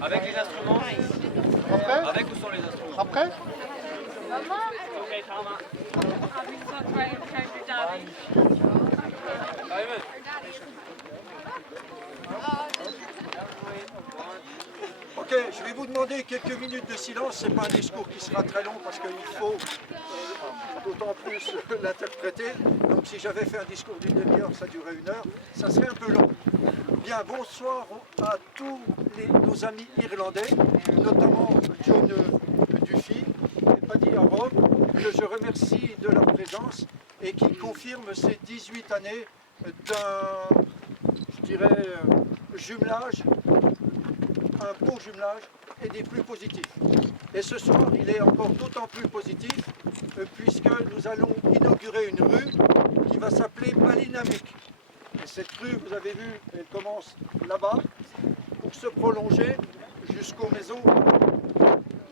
Avec les instruments. Après? Avec ou sans les instruments? Après? Ok, je vais vous demander quelques minutes de silence. C'est pas un discours qui sera très long parce qu'il faut d'autant plus l'interpréter. Donc si j'avais fait un discours d'une demi-heure, ça durait 1 heure, ça serait un peu long. Bien, bonsoir à tous nos amis irlandais, notamment John Duffy et Paddy Harrow, que je remercie de leur présence et qui confirment ces 18 années d'un, je dirais, jumelage, un beau jumelage et des plus positifs. Et ce soir, il est encore d'autant plus positif puisque nous allons inaugurer une rue qui va s'appeler Ballinamuck. Et cette rue, vous avez vu, elle commence là-bas pour se prolonger jusqu'aux maisons.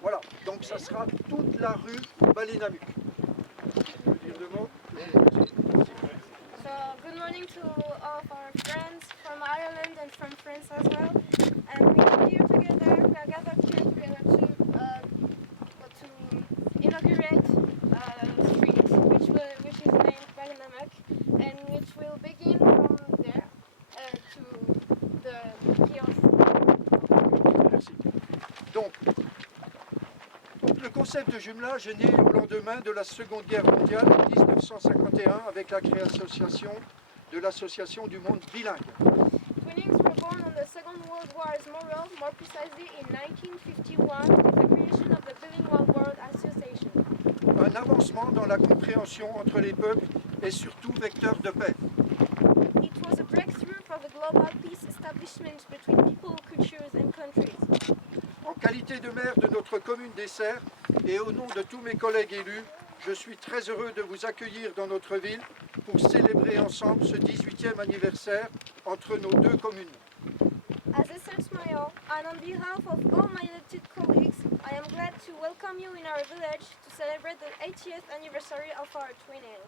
Voilà, donc ça sera toute la rue Ballinamuck. Je veux dire deux mots. So, good morning to all of our friends from Ireland and from France as well. And we are here together, we are gathered here together to inaugurate a street which is named Ballinamuck and which will begin from there to the kiosk. Merci. Donc, le concept de jumelage est né au lendemain de la Seconde Guerre mondiale en 1951 avec la création de l'Association du monde bilingue. Twinnings were born on the Second World War's moral, more precisely in 1951 with the creation of the Bilingual World Association. Un avancement dans la compréhension entre les peuples et surtout vecteur de paix. It was a breakthrough for the global peace establishment between people, cultures and countries. En qualité de maire de notre commune d'Essert et au nom de tous mes collègues élus, je suis très heureux de vous accueillir dans notre ville pour célébrer ensemble ce 18e anniversaire entre nos deux communes. As Essert's mayor, and on behalf of all my elected colleagues, I am glad to welcome you in our village to celebrate the 80th anniversary of our twinning.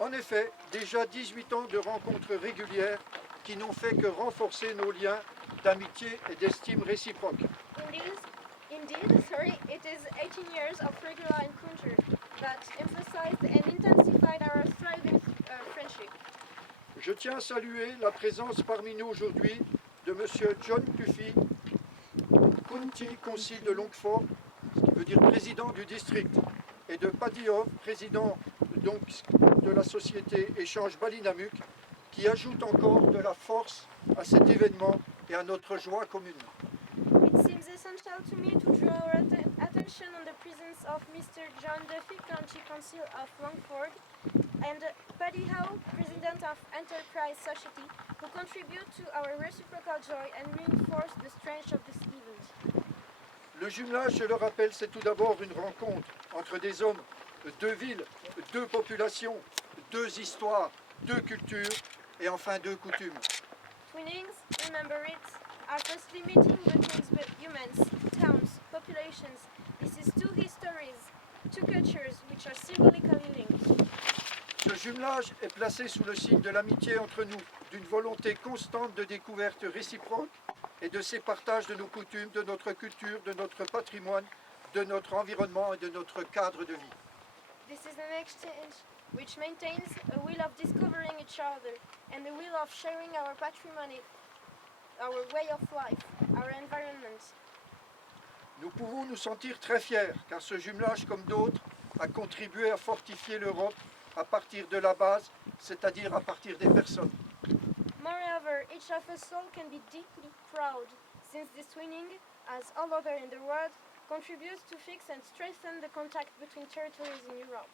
En effet, déjà 18 ans de rencontres régulières qui n'ont fait que renforcer nos liens d'amitié et d'estime réciproque. Indeed, it is 18 years of regular encounter that emphasized and intensified our thriving friendship. Je tiens à saluer la présence parmi nous aujourd'hui de M. John Duffy, County Council de Longford, ce qui veut dire président du district, et de Paddy Harrow, président donc de la société Échange Ballinamuck, qui ajoute encore de la force à cet événement et à notre joie commune. It seems essential to me to draw our attention on the presence of Mr. John Duffy, County Council of Longford, and Paddy Howe, President of Enterprise Society, who contribute to our reciprocal joy and reinforce the strength of this event. Le jumelage, je le rappelle, c'est tout d'abord une rencontre entre des hommes, deux villes, deux populations, deux histoires, deux cultures et enfin deux coutumes. Twinnings, remember it, are firstly meeting between humans, towns, populations. This is two histories, two cultures which are symbolically linked. Ce jumelage est placé sous le signe de l'amitié entre nous, d'une volonté constante de découverte réciproque et de ces partages de nos coutumes, de notre culture, de notre patrimoine, de notre environnement et de notre cadre de vie. This is an exchange which maintains a will of discovering each other and the will of sharing our patrimony, our way of life, our environment. Nous pouvons nous sentir très fiers car ce jumelage, comme d'autres, a contribué à fortifier l'Europe à partir de la base, c'est-à-dire à partir des personnes. Moreover, each of us all can be deeply proud, since this twinning, as all other in the world, contributes to fix and strengthen the contact between territories in Europe.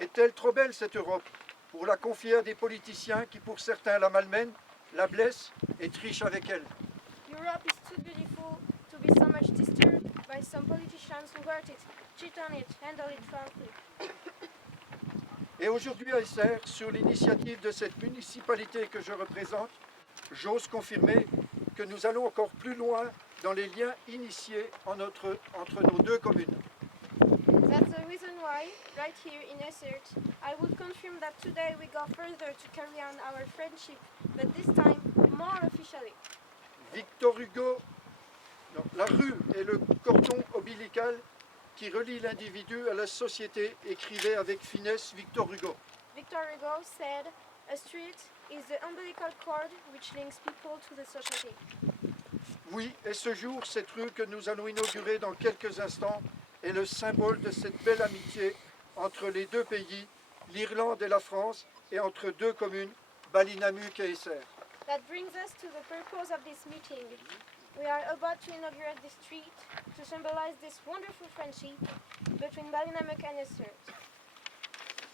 Est-elle trop belle cette Europe pour la confier à des politiciens qui pour certains la malmènent, la blessent et trichent avec elle? Europe is too beautiful to be so much disturbed by some politicians who hurt it, cheat on it, handle it falsely. Et aujourd'hui à Essert, sur l'initiative de cette municipalité que je représente, j'ose confirmer que nous allons encore plus loin dans les liens initiés entre nos deux communes. That's the reason why, right here in Essert, I would confirm that today we go further to carry on our friendship, but this time more officially. Victor Hugo, non, la rue est le cordon ombilical qui relie l'individu à la société, écrivait avec finesse Victor Hugo. Victor Hugo said, "A street is the umbilical cord which links people to the society." Oui, et ce jour, cette rue que nous allons inaugurer dans quelques instants est le symbole de cette belle amitié entre les deux pays, l'Irlande et la France, et entre deux communes, Ballinamuk et Essert. That brings us to the purpose of this meeting. We are about to inaugurate this street to symbolize this wonderful friendship between Ballinamuk and Essert.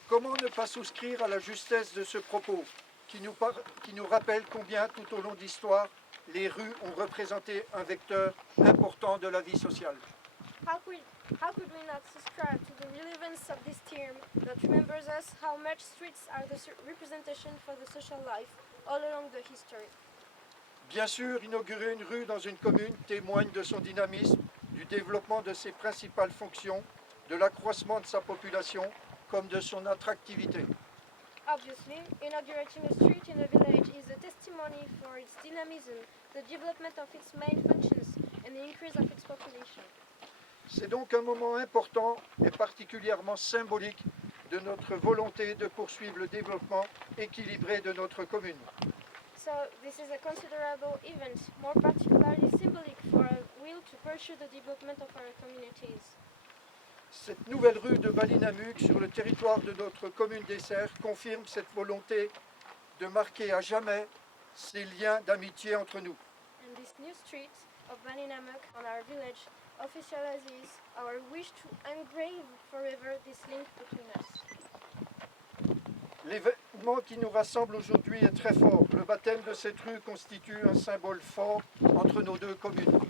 Comment ne pas souscrire à la justesse de ce propos qui nous rappelle combien tout au long de l'histoire, les rues ont représenté un vecteur important de la vie sociale. How could we not subscribe to the relevance of this term that remembers us how much streets are the representation for the social life all along the history? Bien sûr, inaugurer une rue dans une commune témoigne de son dynamisme, du développement de ses principales fonctions, de l'accroissement de sa population, comme de son attractivité. Obviously, inaugurating a street in a village is a testimony for its dynamism, the development of its main functions, and the increase of its population. C'est donc un moment important et particulièrement symbolique de notre volonté de poursuivre le développement équilibré de notre commune. So this is a considerable event, more particularly symbolic for our will to pursue the development of our communities. Cette nouvelle rue de Ballinamuk sur le territoire de notre commune d'Essert confirme cette volonté de marquer à jamais ces liens d'amitié entre nous. And this new street of Ballinamuk on our village officializes our wish to engrave forever this link between us. L'événement qui nous rassemble aujourd'hui est très fort. Le baptême de cette rue constitue un symbole fort entre nos deux communes.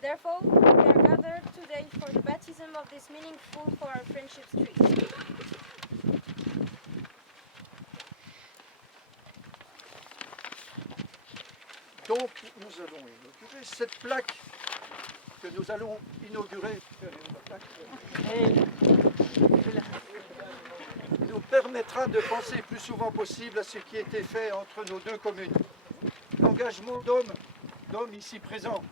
Therefore, we are gathered today for the baptism of this meaningful for our friendship street. Donc, nous allons inaugurer cette plaque que nous allons inaugurer. Nous permettra de penser le plus souvent possible à ce qui a été fait entre nos deux communes. L'engagement d'hommes ici présents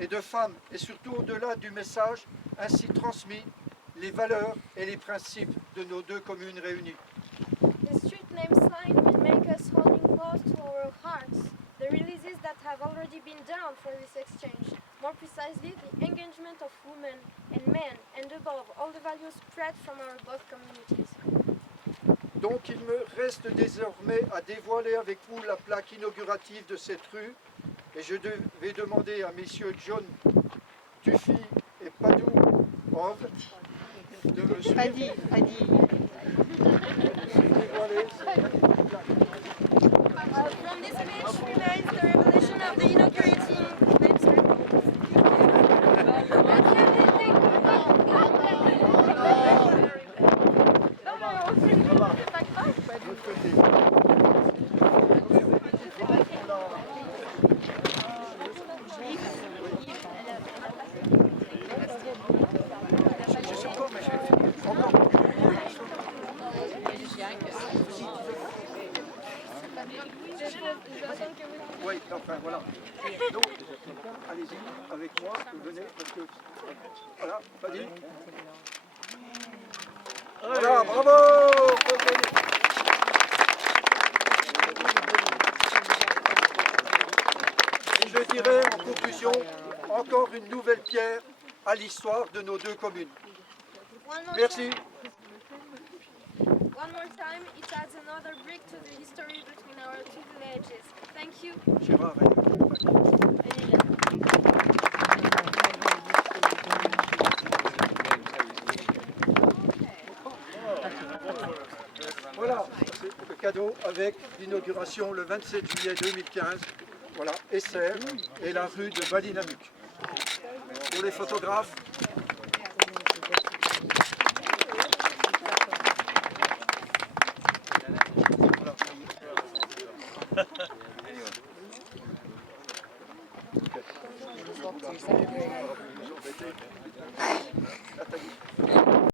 et de femmes, et surtout au-delà du message ainsi transmis, les valeurs et les principes de nos deux communes réunies. The street name sign will make us holding close to our hearts the releases that have already been done for this exchange, more precisely the engagement of women and men, and above all the values spread from our both communities. Donc il me reste désormais à dévoiler avec vous la plaque inaugurative de cette rue, et je vais demander à messieurs John Duffy et Padou Hove de me suivre. Dévoiler cette plaque. From this image remains the revelation of the inaugurating limestone. Je sais pas, mais je vais finir. Encore. Oui, enfin voilà. Donc, allez-y avec moi, venez, parce que. Voilà, pas dit. Voilà, bravo! Et je dirais en conclusion, encore une nouvelle pierre à l'histoire de nos deux communes. Merci. One more time, it adds another brick to the history between our two villages. Thank you. Gérard, voilà, c'est le cadeau avec l'inauguration le 27 juillet 2015. Voilà, Essert et la rue de Ballinamuk. Pour les photographes, vous embêter. Nathalie.